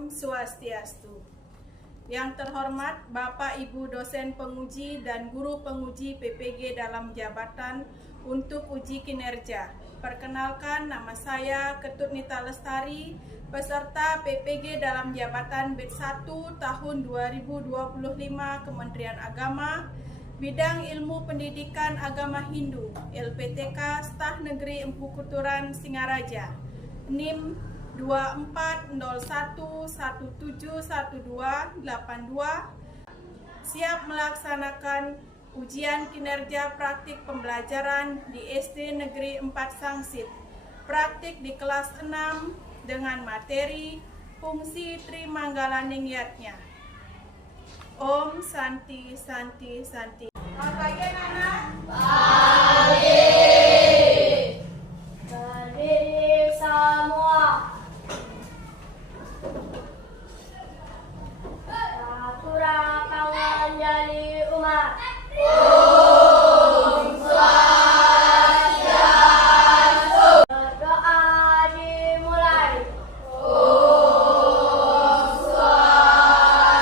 Om Swastiastu. Yang terhormat Bapak Ibu dosen penguji dan guru penguji PPG dalam jabatan untuk uji kinerja. Perkenalkan, nama saya Ketut Nita Lestari, peserta PPG dalam jabatan Batch 1 tahun 2025 Kementerian Agama, bidang Ilmu Pendidikan Agama Hindu, LPTK Staf Negeri Empu Kuturan Singaraja, NIM 2401171282, siap melaksanakan ujian kinerja praktik pembelajaran di SD Negeri 4 Sangsit, praktik di kelas 6 dengan materi fungsi Trimanggalaningiyatnya. Om Santi Santi Santi. Bagian anak? Balik. Berdiri semua. Pura pangan jadi umat. Om Swastiastu. Berdoa dimulai. Om Swastiastu.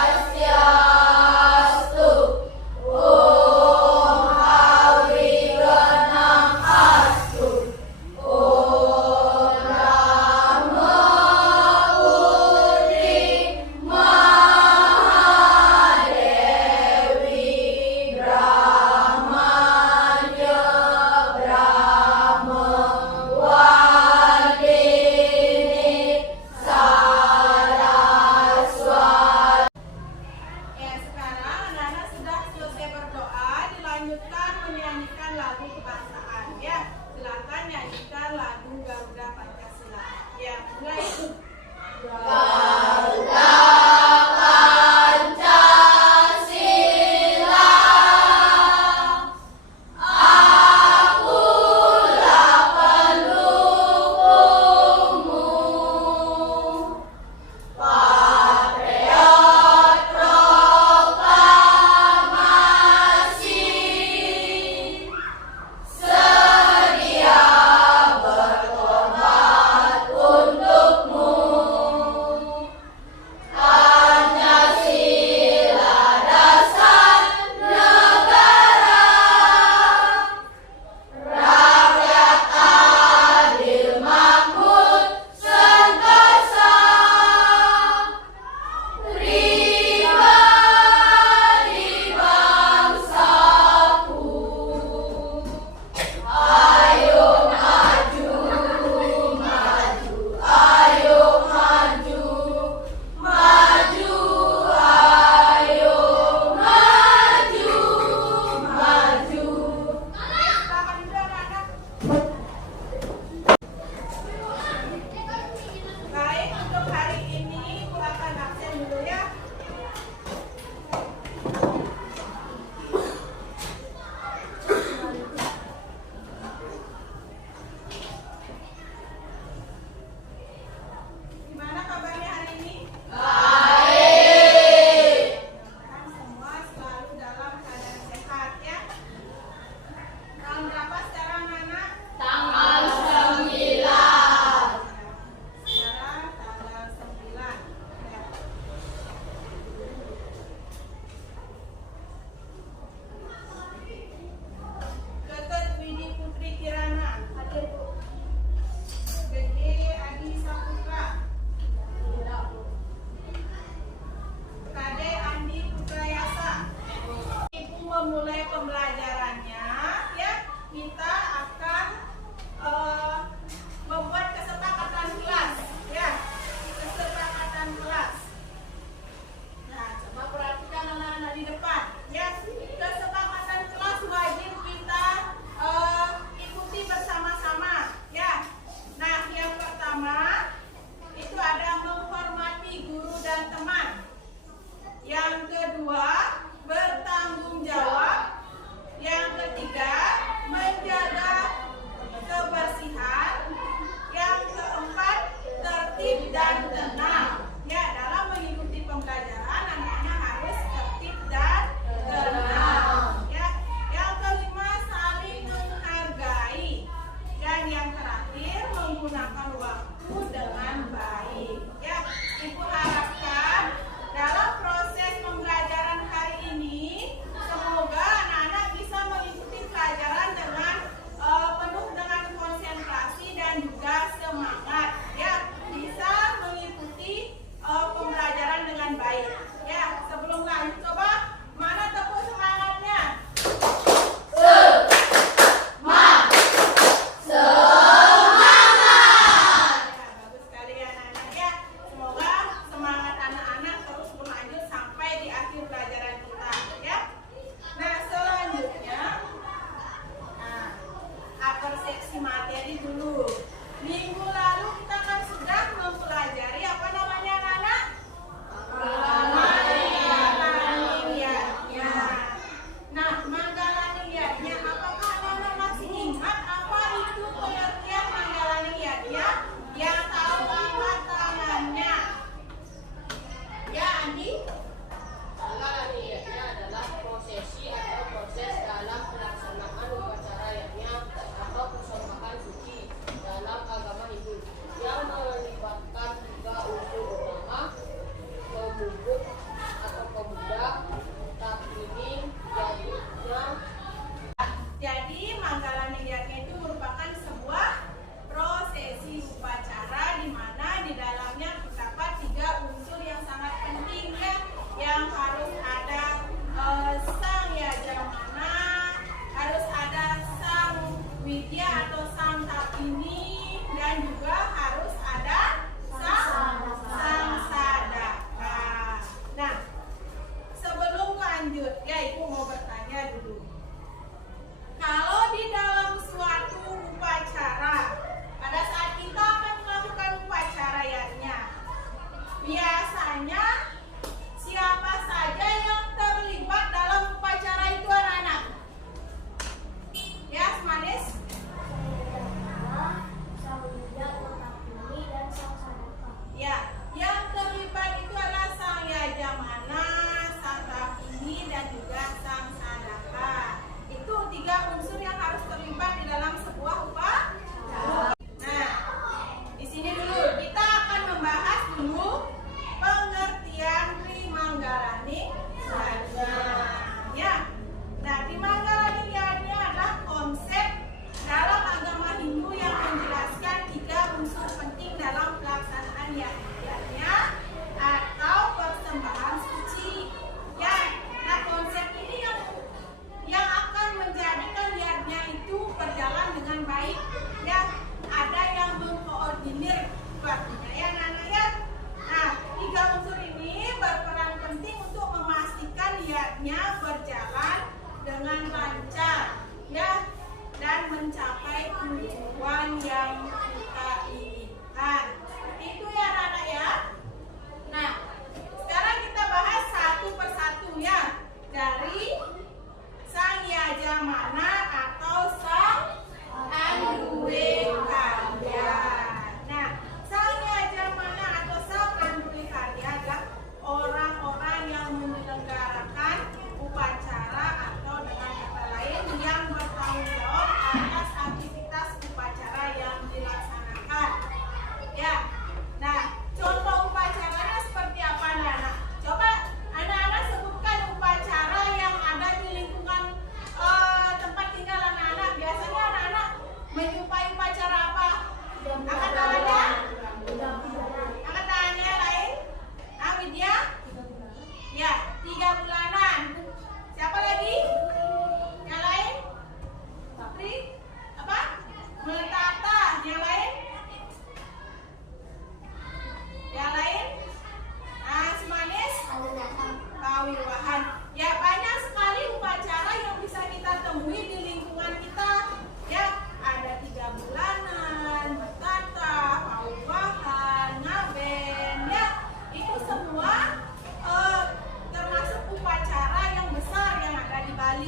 Om Hawi Genang Astu. Om Rama Putri Mahadewi Brahmanya Brahmawardini Saraswati. Sekarang anak-anak sudah selesai berdoa, dilanjutkan menyanyikan lagu kebangsaan. Ya, silakan nyanyikan lagu Garuda Pancasila. Ya, mulai. Garuda Pancasila, akulah pendukungmu, patriot proklamasi, sedia berkorban untukmu.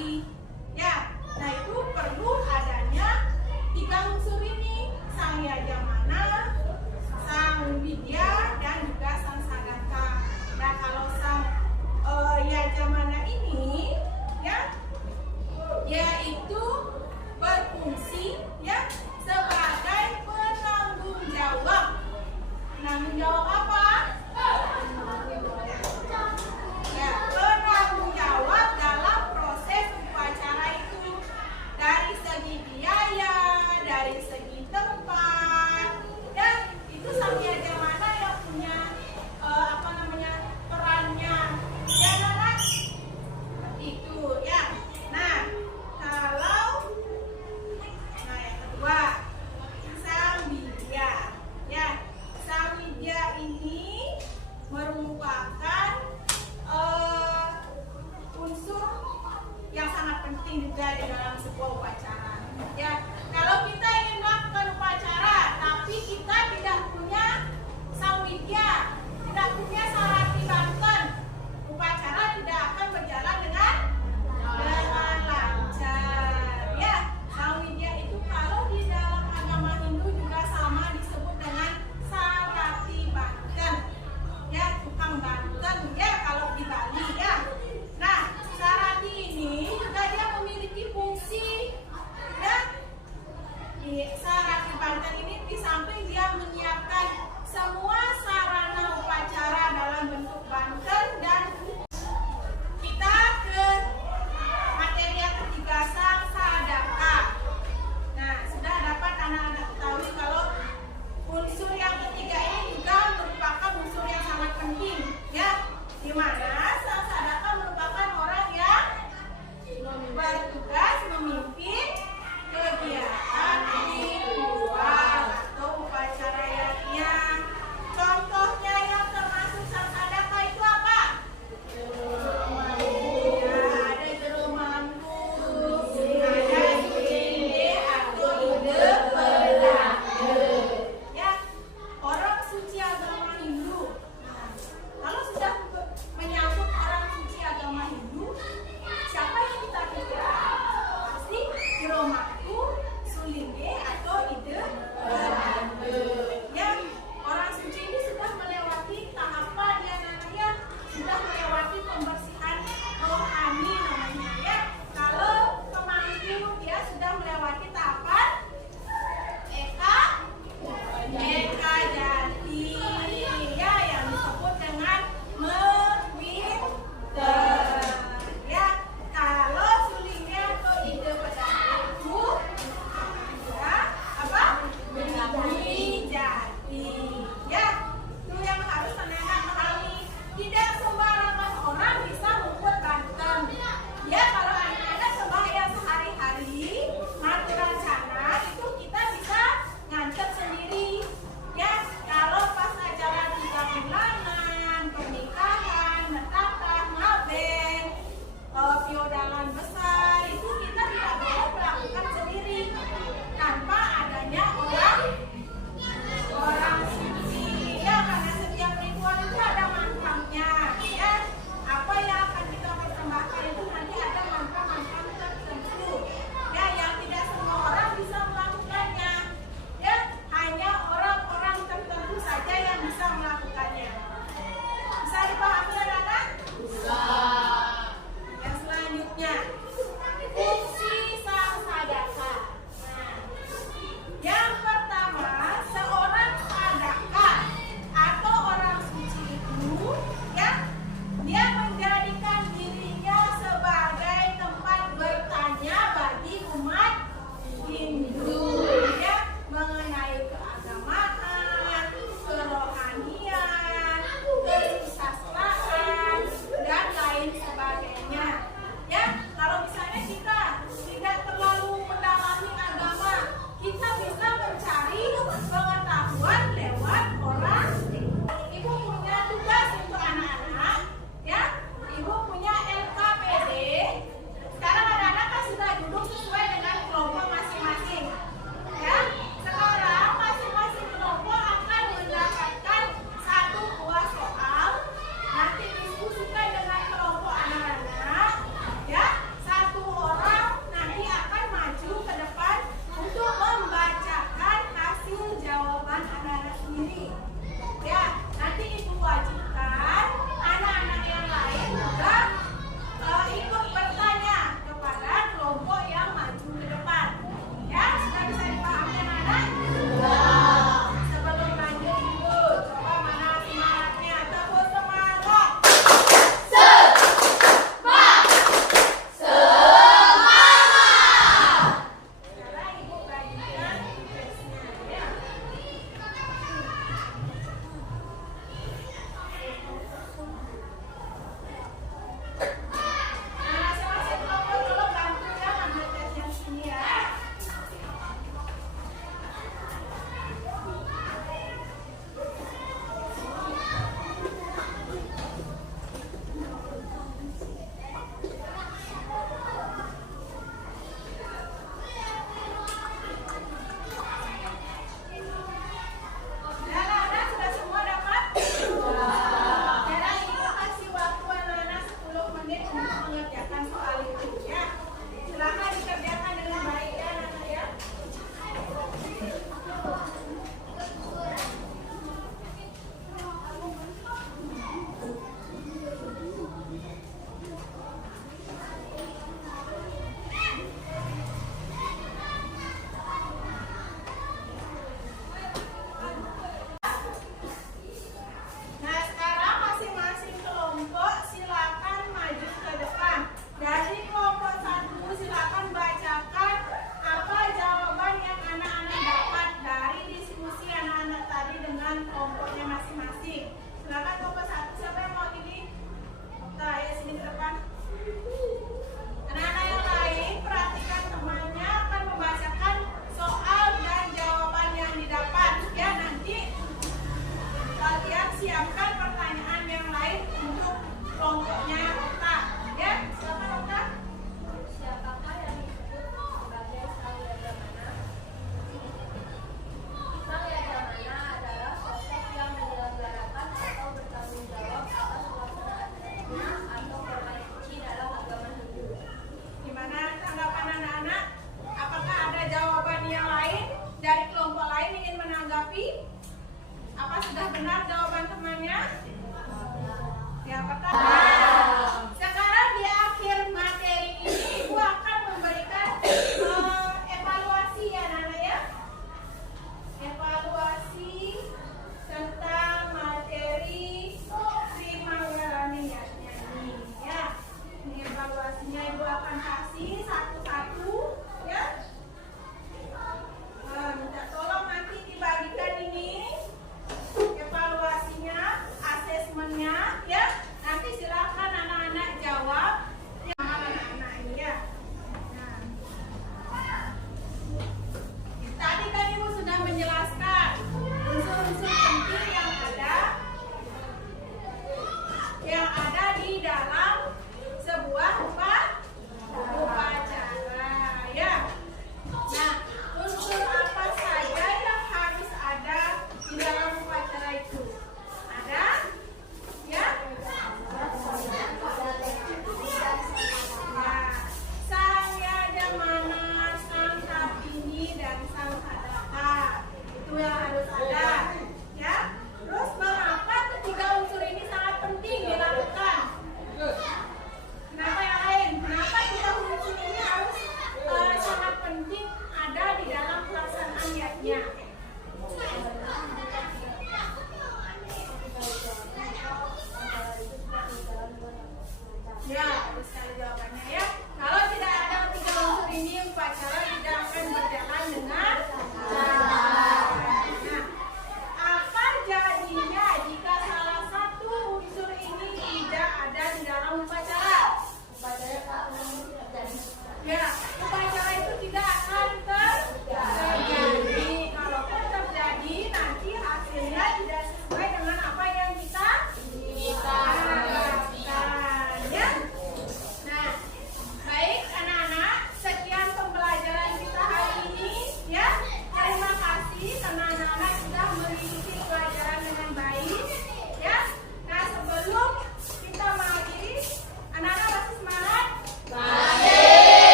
Bali. Ya, nah itu perlu adanya 3 unsur ini, sang yajamana, sang widya, dan juga sang sadaka. Nah kalau sang yajamana ini ya yaitu berfungsi ya sebagai penanggung jawab. Penanggung jawab apa? Ya, penanggung jawab dalam proses upacara itu, dari segi biaya, dari segi tempat, dan itu sang yajamana yang punya perannya. Ya, Nana? Itu ya. Nah, yang kedua, sang widya. Ya, sang widya ini merupakan unsur yang sangat penting juga di dalam sebuah upacara. Ya, kalau kita ingin melakukan upacara, tapi kita tidak punya sang widya, tidak punya sarati banten, upacara tidak akan berjalan dengan lancar. Ya, sang widya itu kalau di dalam agama Hindu juga sama disebut dengan sarati banten. Ya, tukang banten ya kalau di Bali ya. Nah, sarati ini juga dia memiliki fungsi ya. Sarati banten ini di samping dia menyiapkan semua sarana upacara dalam bentuk banten, dan kita ke materi yang ketiga, sang sadaka. Nah, sudah dapat anak-anak ketahui kalau unsur yang ketiga ini juga merupakan unsur yang sangat penting ya, di mana sang sadaka merupakan orang yang bertugas memimpin kegiatan